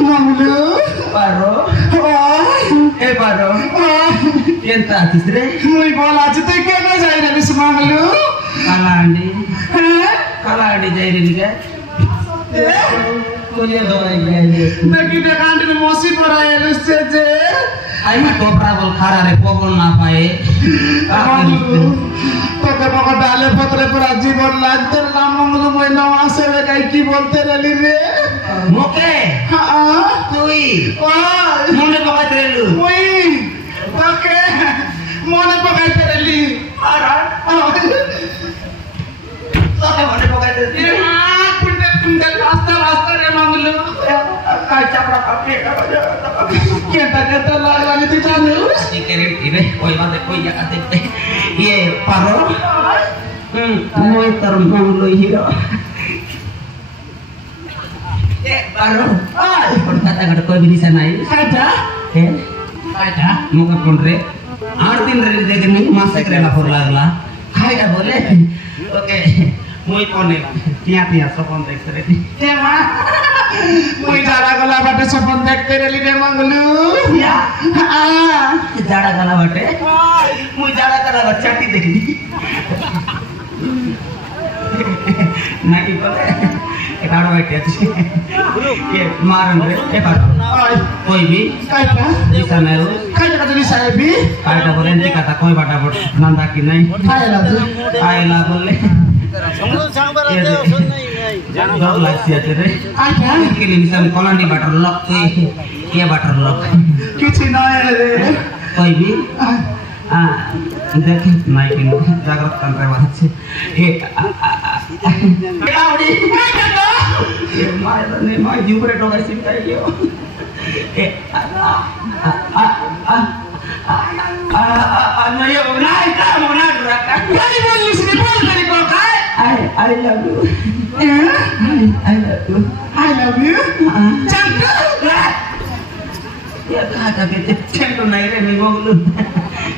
Manglu. Paro. Paro. Kenta tisre. Muy bola chute ke na jai rabi Manglu. Kalandi jai rabi ke. Kuliah doa ini. Bagi dia kan di mosi perai rusce je. Ayo kau travel karare pobon apa Toke moko dale patre peraji bon lanter lamong lu moy nawa sele kai ki bolte rali re. Moke. Tui. Wah, mone pakai terelu. Woi. Toke mone pakai tereli. Ara. Toke mone pakai tereli. Puntel rasta emang lu. Kaca berapa Kita lagi di sana. Dikirim ini, koi mate koi ya kate. Iya, paro. Mau terbang lu hiro. Paro. Berkata ada koi di sana ini. Ada. Ada. Mau ke kontre. Artin dari dek ini masih kena forlagla. Hai dah boleh. Oke. Mau ikone. Tiap sopon teks tadi. Ya mah. Muy jara gala bate sopon dekte reli de Manglu. Ya. Jara gala bate. Muy jara gala bate chati dekhi. Na ki bole. Ekaro bate achi. Ye maran re ekaro. Koi bhi Kaita. bisa nayo. Kaita kata di saya bi. Kaita bole nanti kata koi bata bot nanda ki nai. Kaila bole. Jauh lagi aja deh. Ada. Kili bisa kolan di butterlock tuh, iya butterlock. Kecil aja deh. Koi bi, dekat naikin jaga tanpa wajib. Audi. Mana nih mau jumpa dong sih kayo. Ano yo naik kamu naik berapa? Jadi boleh sini boleh dari kolkai. I love you. I love you. I love you. Cantik. Ya kata kita cendol naik ni monglu.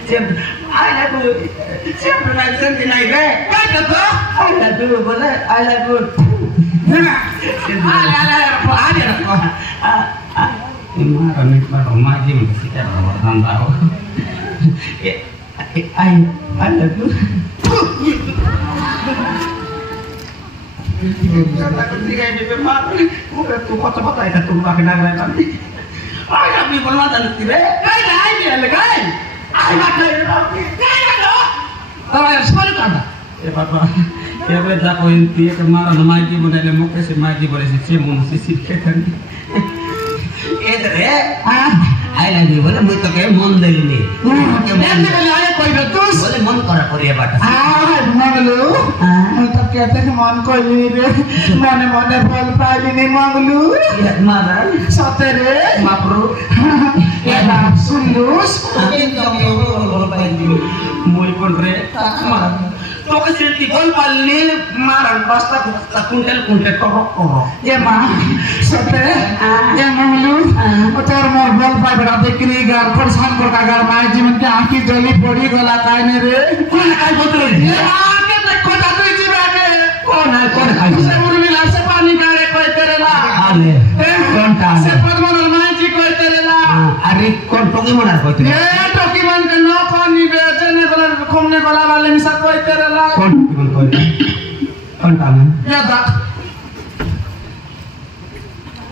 Cendol. I love you. Cendol naik cendol naik. Kata kau. I love you boleh. I love you. Ada kau. Marah nih Pak Romaji mesti kita orang tahu. I love you. Kata ketika ini memang udah tuh kota-kota itu tuh pakai naga nanti. Ayah beli permata nanti deh. Kain aja legai. Ayah dari nanti. Kain dong. Kalau yang sekali kan? Ya Bapak, ya beda koin dia kemarin maji modal mau ke maji boleh sih mau sisi kan. Deh. I love you boleh mau pakai modal ini. Nanti kalau ayah kau betul. Boleh mon korak korea batas. Manglu. Untuk kita mon kau ini deh. Mana bol pali ni Manglu. Ya marah. Sotere. Mapru. Ya dah sulus. Muy konre. Marah. To kasi tibol pali marang basta kuntel korok. Ya mah. Sotere. Ya Manglu. Utar mor bol pali berarti kiri gar persan berkagar maji mungkin aki joli bodi gala kain re. Ay betul. Ya kita kota tu jibaga. Kon ay. Sebelum bilang sepani kare koi terela. Ale. Kontan. Sepad mana maji koi terela. Ari kon toki mana koi tu? Ya dokumen kena kon ni beaja ni kalau komne kalau balik misal koi terela. Kon kon koi. Kontan. Ya dak.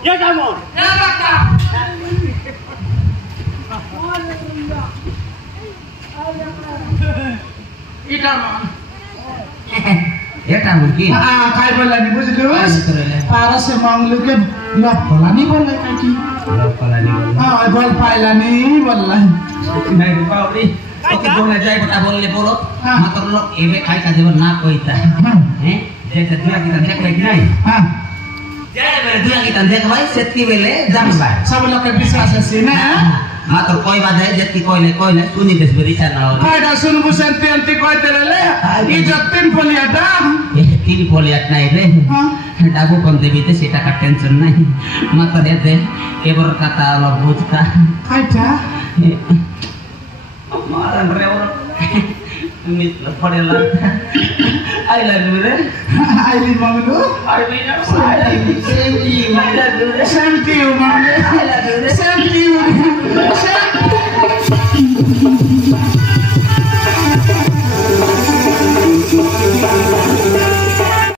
Ya kamu. Ya dak. Ikan. Ya tak mungkin. Kai bola ni bos terus. Para semang lu ke lop bola ni bola kaki. Kepala ni. Bol paila ni bola. Naik kau ni. Oke boleh jai kita boleh bolot. Motor lok ebe kai kaje na koita. Jadi dia kita cek lagi nai. Jadi dia kita cek lagi seti bele jam bai. Sabun lok bisa sesina. Motor koi badai jeti koi ne suni des berisan na. Kai dah sunu busan anti koi terele. Ijat tim poliada. Tini poliat nai re. Dagu konte bite sita ka tension nai. Motor dete kebor kata lo buka. Kai dah. Maran re orang. Mit lah padela. I love you, re. I love Mamlu. I mean, I'm sorry. Same to you. I love you. Same to you, Mamlu. I love you. Same to